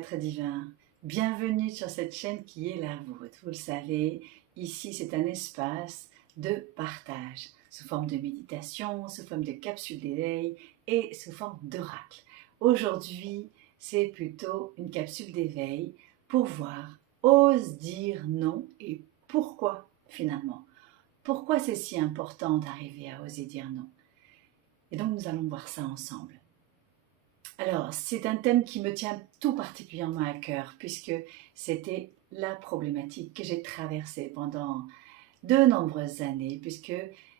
êtres divins, bienvenue sur cette chaîne qui est la vôtre. Vous le savez, ici c'est un espace de partage, sous forme de méditation, sous forme de capsule d'éveil et sous forme d'oracle. Aujourd'hui, c'est plutôt une capsule d'éveil pour voir, ose dire non et pourquoi finalement. Pourquoi c'est si important d'arriver à oser dire non? Et donc nous allons voir ça ensemble. Alors, c'est un thème qui me tient tout particulièrement à cœur puisque c'était la problématique que j'ai traversée pendant de nombreuses années puisque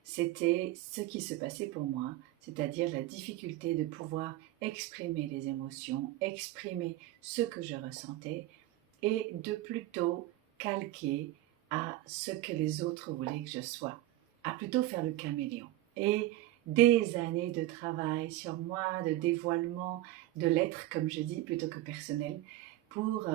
c'était ce qui se passait pour moi, c'est-à-dire la difficulté de pouvoir exprimer les émotions, exprimer ce que je ressentais et de plutôt calquer à ce que les autres voulaient que je sois, à plutôt faire le caméléon. Et des années de travail sur moi, de dévoilement de l'être, comme je dis, plutôt que personnel, pour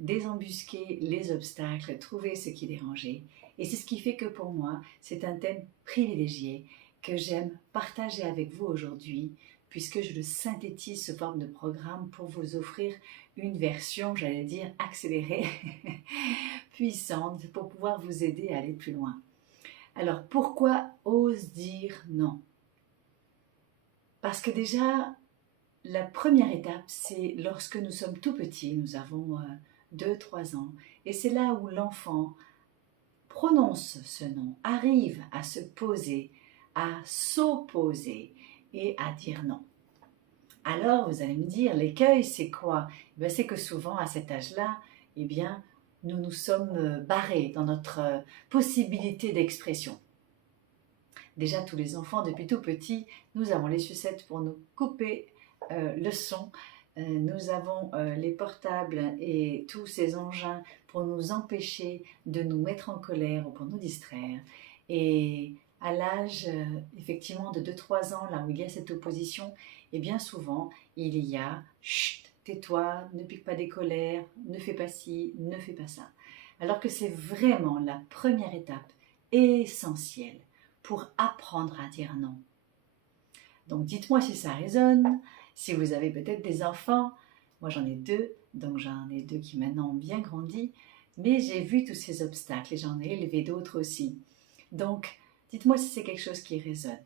désembusquer les obstacles, trouver ce qui dérangeait. Et c'est ce qui fait que pour moi, c'est un thème privilégié que j'aime partager avec vous aujourd'hui, puisque je le synthétise sous forme de programme pour vous offrir une version, j'allais dire, accélérée, puissante, pour pouvoir vous aider à aller plus loin. Alors, pourquoi ose dire non? Parce que déjà, la première étape, c'est lorsque nous sommes tout petits, nous avons 2-3 ans, et c'est là où l'enfant prononce ce non, arrive à se poser, à s'opposer et à dire non. Alors, vous allez me dire, l'écueil, c'est quoi? C'est que souvent, à cet âge-là, nous nous sommes barrés dans notre possibilité d'expression. Déjà, tous les enfants, depuis tout petit, nous avons les sucettes pour nous couper le son. Nous avons les portables et tous ces engins pour nous empêcher de nous mettre en colère ou pour nous distraire. Et à l'âge, effectivement, de 2-3 ans, là où il y a cette opposition, et bien souvent, il y a « chut, tais-toi, ne pique pas des colères, ne fais pas ci, ne fais pas ça ». Alors que c'est vraiment la première étape essentielle pour apprendre à dire non. Donc dites-moi si ça résonne, si vous avez peut-être des enfants. Moi j'en ai 2, donc j'en ai 2 qui maintenant ont bien grandi, mais j'ai vu tous ces obstacles et j'en ai élevé d'autres aussi. Donc dites-moi si c'est quelque chose qui résonne.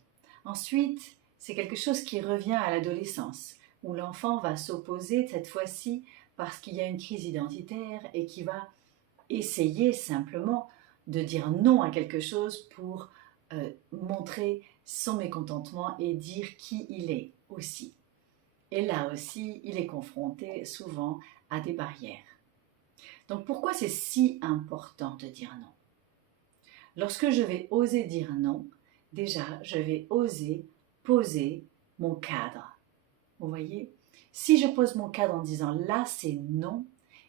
Ensuite, c'est quelque chose qui revient à l'adolescence, où l'enfant va s'opposer cette fois-ci parce qu'il y a une crise identitaire et qui va essayer simplement de dire non à quelque chose pour montrer son mécontentement et dire qui il est aussi. Et là aussi, il est confronté souvent à des barrières. Donc pourquoi c'est si important de dire non? Lorsque je vais oser dire non, déjà, je vais oser poser mon cadre. Vous voyez? Si je pose mon cadre en disant là c'est non,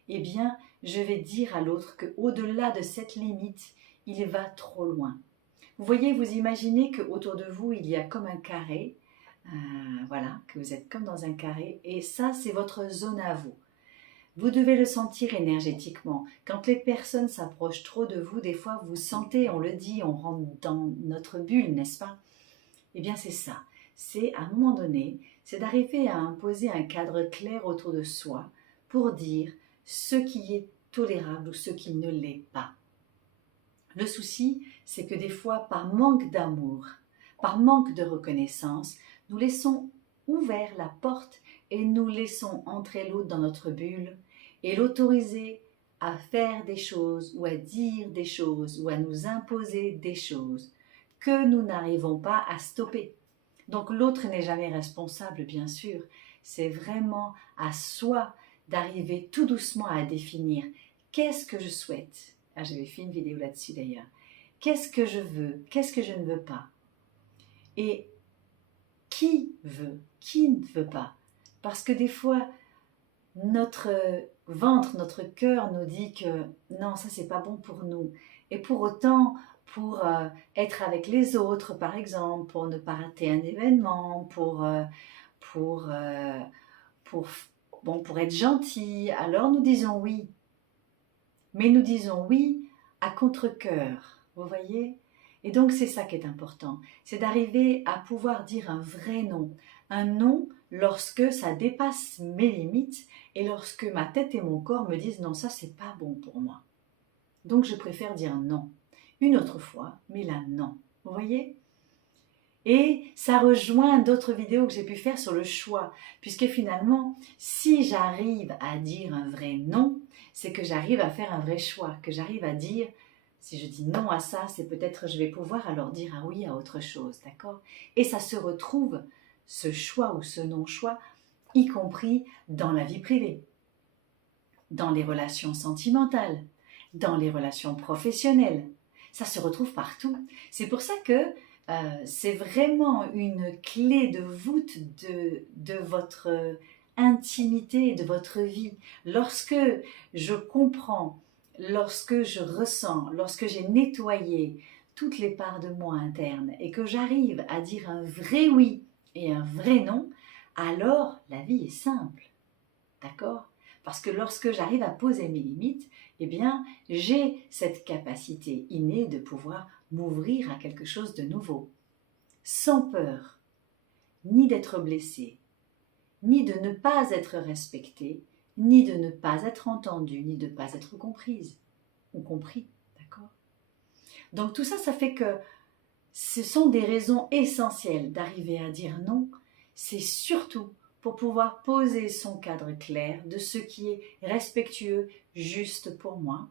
eh bien je vais dire à l'autre qu'au-delà de cette limite, il va trop loin. Vous voyez, vous imaginez qu'autour de vous, il y a comme un carré, voilà, que vous êtes comme dans un carré, et ça, c'est votre zone à vous. Vous devez le sentir énergétiquement. Quand les personnes s'approchent trop de vous, des fois, vous sentez, on le dit, on rentre dans notre bulle, n'est-ce pas? Eh bien, c'est ça. C'est, à un moment donné, c'est d'arriver à imposer un cadre clair autour de soi pour dire ce qui est tolérable ou ce qui ne l'est pas. Le souci, c'est que des fois, par manque d'amour, par manque de reconnaissance, nous laissons ouvert la porte et nous laissons entrer l'autre dans notre bulle et l'autoriser à faire des choses ou à dire des choses ou à nous imposer des choses que nous n'arrivons pas à stopper. Donc l'autre n'est jamais responsable, bien sûr. C'est vraiment à soi d'arriver tout doucement à définir qu'est-ce que je souhaite. J'avais fait une vidéo là-dessus d'ailleurs. Qu'est-ce que je veux? Qu'est-ce que je ne veux pas? Et qui veut? Qui ne veut pas? Parce que des fois, notre ventre, notre cœur nous dit que non, ça c'est pas bon pour nous. Et pour autant, pour être avec les autres, par exemple, pour ne pas rater un événement, pour être gentil, alors nous disons oui. Mais nous disons oui à contre-cœur, vous voyez? Et donc c'est ça qui est important, c'est d'arriver à pouvoir dire un vrai non, un non lorsque ça dépasse mes limites et lorsque ma tête et mon corps me disent non, ça c'est pas bon pour moi. Donc je préfère dire non. Une autre fois, mais là non. Vous voyez ? Et ça rejoint d'autres vidéos que j'ai pu faire sur le choix, puisque finalement, si j'arrive à dire un vrai non, c'est que j'arrive à faire un vrai choix, que j'arrive à dire, si je dis non à ça, c'est peut-être je vais pouvoir alors dire un oui à autre chose, d'accord ? Et ça se retrouve, ce choix ou ce non-choix, y compris dans la vie privée, dans les relations sentimentales, dans les relations professionnelles. Ça se retrouve partout. C'est pour ça que c'est vraiment une clé de voûte de votre intimité, de votre vie. Lorsque je comprends, lorsque je ressens, lorsque j'ai nettoyé toutes les parts de moi internes et que j'arrive à dire un vrai oui et un vrai non, alors la vie est simple. D'accord ? Parce que lorsque j'arrive à poser mes limites, eh bien, j'ai cette capacité innée de pouvoir m'ouvrir à quelque chose de nouveau, sans peur, ni d'être blessée, ni de ne pas être respectée, ni de ne pas être entendue, ni de ne pas être comprise ou compris. D'accord ? Donc tout ça, ça fait que ce sont des raisons essentielles d'arriver à dire non. C'est surtout pour pouvoir poser son cadre clair de ce qui est respectueux, juste pour moi.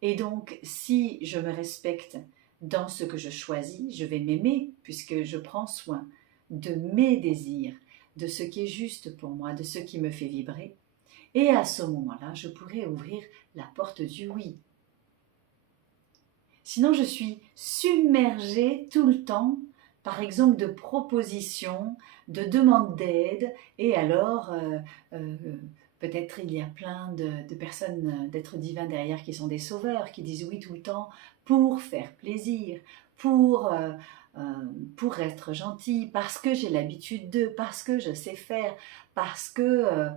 Et donc, si je me respecte dans ce que je choisis, je vais m'aimer puisque je prends soin de mes désirs, de ce qui est juste pour moi, de ce qui me fait vibrer. Et à ce moment-là, je pourrai ouvrir la porte du oui. Sinon, je suis submergée tout le temps, par exemple, de propositions, de demandes d'aide, et alors, peut-être il y a plein de personnes, d'êtres divins derrière qui sont des sauveurs, qui disent oui tout le temps pour faire plaisir, pour être gentil, parce que j'ai l'habitude de, parce que je sais faire, parce que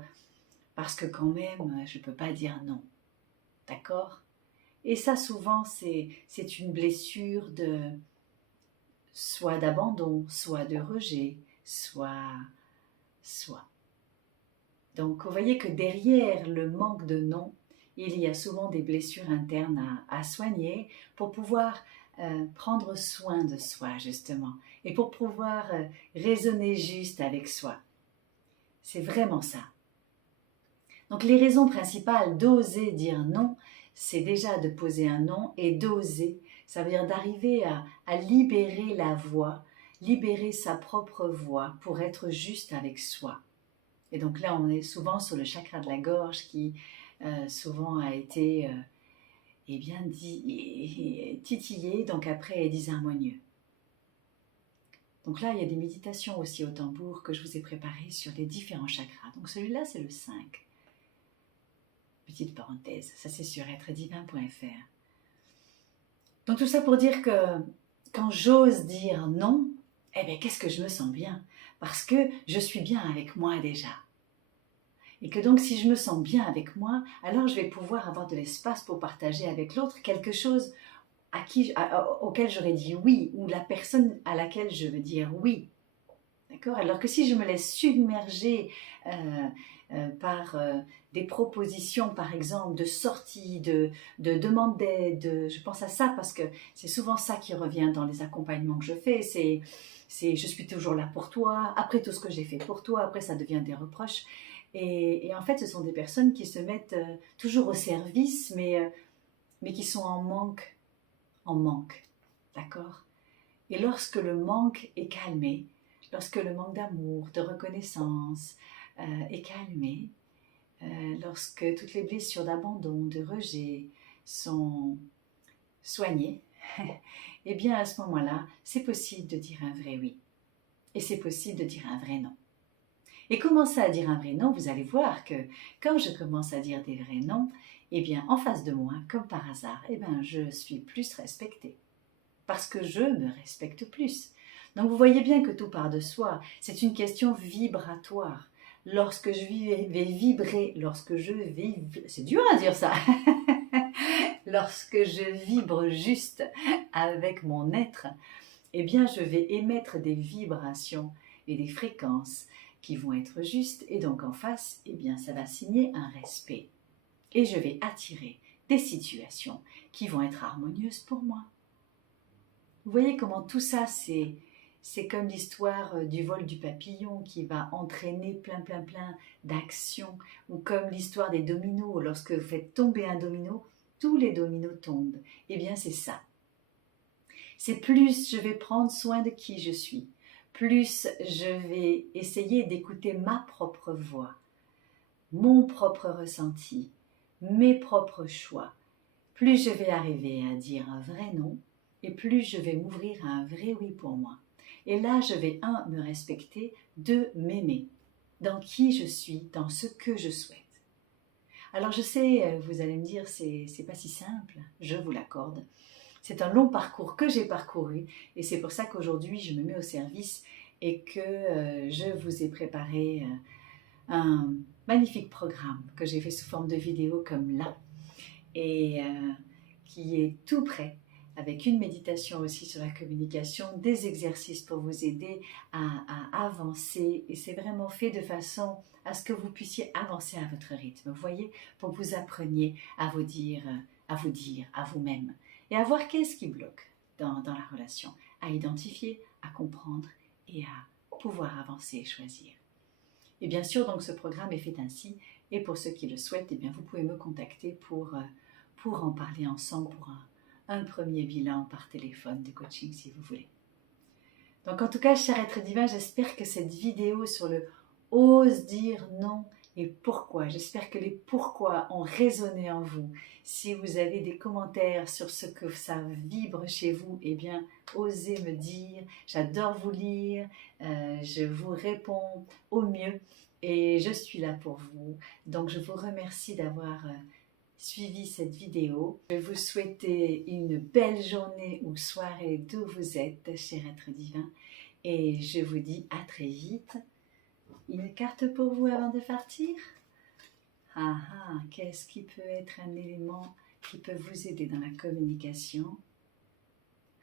quand même, je ne peux pas dire non. D'accord ? Et ça, souvent, c'est une blessure soit d'abandon, soit de rejet, soit. Donc, vous voyez que derrière le manque de non, il y a souvent des blessures internes à soigner pour pouvoir prendre soin de soi, justement, et pour pouvoir raisonner juste avec soi. C'est vraiment ça. Donc, les raisons principales d'oser dire non, c'est déjà de poser un non et d'oser. Ça veut dire d'arriver à libérer la voix, libérer sa propre voix pour être juste avec soi. Et donc là, on est souvent sur le chakra de la gorge qui souvent a été titillé, donc après est disharmonieux. Donc là, il y a des méditations aussi au tambour que je vous ai préparées sur les différents chakras. Donc celui-là, c'est le 5. Petite parenthèse, ça c'est sur êtredivin.fr. Donc tout ça pour dire que quand j'ose dire non, eh bien qu'est-ce que je me sens bien ? Parce que je suis bien avec moi déjà. Et que donc si je me sens bien avec moi, alors je vais pouvoir avoir de l'espace pour partager avec l'autre quelque chose auquel j'aurais dit oui, ou la personne à laquelle je veux dire oui. D'accord ? Alors que si je me laisse submerger par des propositions, par exemple, de sortie, de demande d'aide, je pense à ça parce que c'est souvent ça qui revient dans les accompagnements que je fais, c'est je suis toujours là pour toi, après tout ce que j'ai fait pour toi, après ça devient des reproches. Et en fait, ce sont des personnes qui se mettent toujours au service, mais qui sont en manque, d'accord ? Et lorsque le manque est calmé, lorsque le manque d'amour, de reconnaissance est calmé, lorsque toutes les blessures d'abandon, de rejet sont soignées, eh bien à ce moment-là, c'est possible de dire un vrai oui. Et c'est possible de dire un vrai non. Et commencer à dire un vrai non, vous allez voir que quand je commence à dire des vrais non, eh bien en face de moi, comme par hasard, eh bien je suis plus respectée. Parce que je me respecte plus. Donc vous voyez bien que tout part de soi. C'est une question vibratoire. Lorsque je vais vibrer, c'est dur à dire ça, lorsque je vibre juste avec mon être, eh bien je vais émettre des vibrations et des fréquences qui vont être justes. Et donc en face, eh bien, ça va signer un respect. Et je vais attirer des situations qui vont être harmonieuses pour moi. Vous voyez comment tout ça, c'est comme l'histoire du vol du papillon qui va entraîner plein d'actions, ou comme l'histoire des dominos. Lorsque vous faites tomber un domino, tous les dominos tombent. Eh bien, c'est ça. C'est plus je vais prendre soin de qui je suis, plus je vais essayer d'écouter ma propre voix, mon propre ressenti, mes propres choix. Plus je vais arriver à dire un vrai non, et plus je vais m'ouvrir à un vrai oui pour moi. Et là, je vais, 1, me respecter, 2, m'aimer, dans qui je suis, dans ce que je souhaite. Alors je sais, vous allez me dire, c'est pas si simple, je vous l'accorde. C'est un long parcours que j'ai parcouru et c'est pour ça qu'aujourd'hui je me mets au service et que je vous ai préparé un magnifique programme que j'ai fait sous forme de vidéo comme là et qui est tout prêt avec une méditation aussi sur la communication, des exercices pour vous aider à avancer et c'est vraiment fait de façon à ce que vous puissiez avancer à votre rythme, vous voyez, pour que vous appreniez à vous dire à vous-même et à voir qu'est-ce qui bloque dans la relation, à identifier, à comprendre et à pouvoir avancer et choisir. Et bien sûr, donc ce programme est fait ainsi et pour ceux qui le souhaitent, eh bien, vous pouvez me contacter pour en parler ensemble, pour un premier bilan par téléphone de coaching si vous voulez. Donc en tout cas, cher être divin, j'espère que cette vidéo sur le « ose dire non » et pourquoi, j'espère que les pourquoi ont résonné en vous. Si vous avez des commentaires sur ce que ça vibre chez vous, eh bien, osez me dire. J'adore vous lire, je vous réponds au mieux et je suis là pour vous. Donc, je vous remercie d'avoir suivi cette vidéo. Je vais vous souhaiter une belle journée ou soirée d'où vous êtes, cher être divin. Et je vous dis à très vite. Une carte pour vous avant de partir? Qu'est-ce qui peut être un élément qui peut vous aider dans la communication?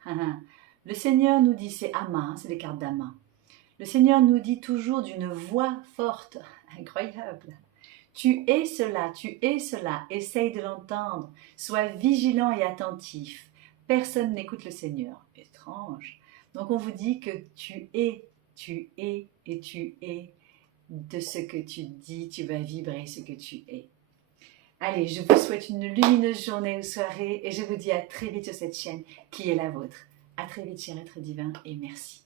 Le Seigneur nous dit, c'est Ama, c'est les cartes d'Ama. Le Seigneur nous dit toujours d'une voix forte, incroyable. Tu es cela, essaye de l'entendre, sois vigilant et attentif. Personne n'écoute le Seigneur. Étrange. Donc on vous dit que tu es et tu es. De ce que tu dis, tu vas vibrer ce que tu es. Allez, je vous souhaite une lumineuse journée ou soirée et je vous dis à très vite sur cette chaîne qui est la vôtre. À très vite, cher être divin, et merci.